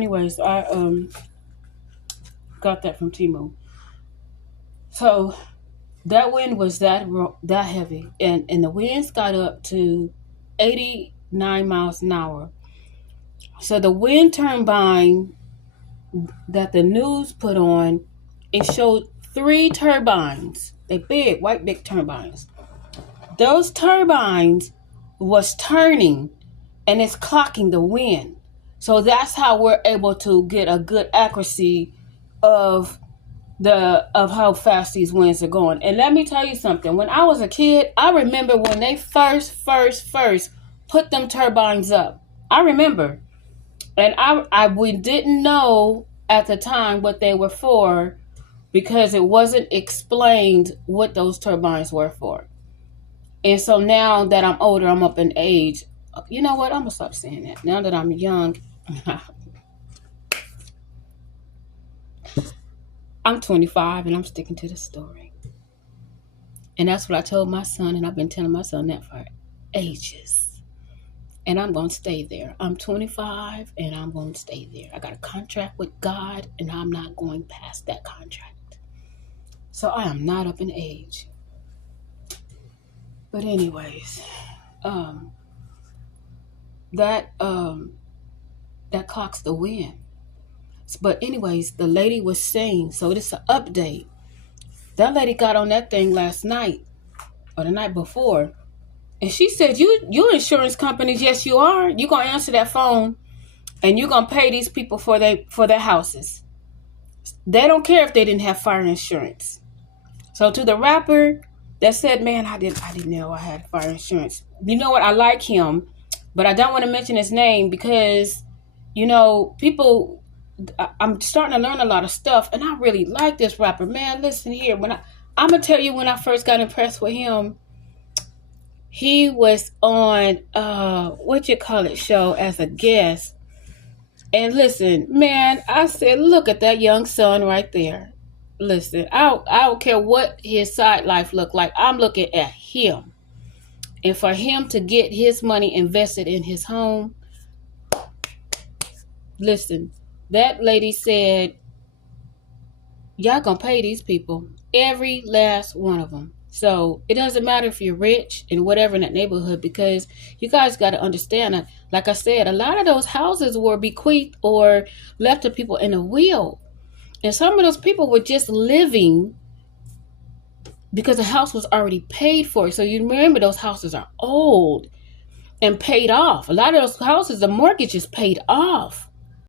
Anyways, I got that from Temu. So that wind was that heavy, and the winds got up to 89 miles an hour. So the wind turbine that the news put on, it showed 3 turbines. They big, white big turbines. Those turbines was turning, and it's clocking the wind. So that's how we're able to get a good accuracy of how fast these winds are going. And let me tell you something. When I was a kid, I remember when they first put them turbines up. I remember. And we didn't know at the time what they were for, because it wasn't explained what those turbines were for. And so now that I'm older, I'm up in age. You know what? I'm going to stop saying that. Now that I'm young, I'm 25 and I'm sticking to the story. And that's what I told my son, and I've been telling my son that for ages. And I'm going to stay there. I'm 25 and I'm going to stay there. I got a contract with God, and I'm not going past that contract. So I am not up in age. But anyways, that clocks the wind. But anyways, the lady was saying, so it's an update. That lady got on that thing last night or the night before, and she said, you insurance companies, yes you are. You're going to answer that phone, and you're going to pay these people for their houses. They don't care if they didn't have fire insurance. So to the rapper that said, man, I didn't know I had fire insurance. You know what? I like him, but I don't want to mention his name because, people, I'm starting to learn a lot of stuff, and I really like this rapper. Man, listen here. I'm going to tell you when I first got impressed with him, he was on, show as a guest. And listen, man, I said, look at that young son right there. Listen, I don't care what his side life look like. I'm looking at him. And for him to get his money invested in his home, listen, that lady said, y'all gonna pay these people, every last one of them. So it doesn't matter if you're rich and whatever in that neighborhood, because you guys got to understand that, like I said, a lot of those houses were bequeathed or left to people in a will. And some of those people were just living because the house was already paid for. So you remember those houses are old and paid off. A lot of those houses, the mortgage is paid off.